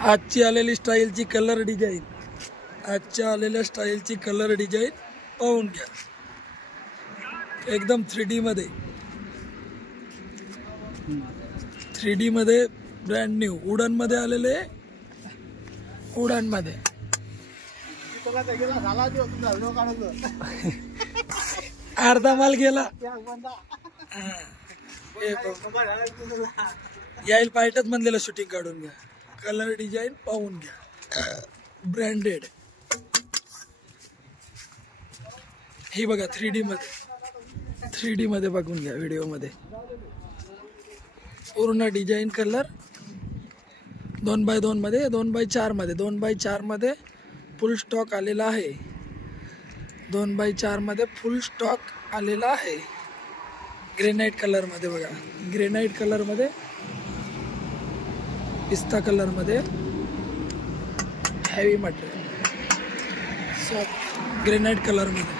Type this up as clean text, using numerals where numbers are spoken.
आजची आलेली स्टाईलची कलर डिझाईन, आजच्या आलेल्या स्टाईलची कलर डिझाईन पाहून घ्या. एकदम 3D मध्ये, 3D मध्ये ब्रँड न्यू उडन मध्ये आलेले. उडन मध्ये अर्धा माल गेला. यायला पाहिजेत म्हणलेलं शूटिंग काढून घ्या. कलर डिझाईन पाहून घ्या. ब्रँडेड ही बघा 3D मध्ये, 3D मध्ये बघून घ्या. व्हिडिओ मध्ये पूर्ण डिझाईन कलर 2x2 मध्ये, 2x4 मध्ये, 2x4 मध्ये फुल स्टॉक आलेला आहे. 2x4 मध्ये फुल स्टॉक आलेला आहे. ग्रेनाइट कलर मध्ये बघा, ग्रेनाइट कलर मध्ये, पिस्ता कलर मध्ये, heavy material, soft granite colour मध्ये.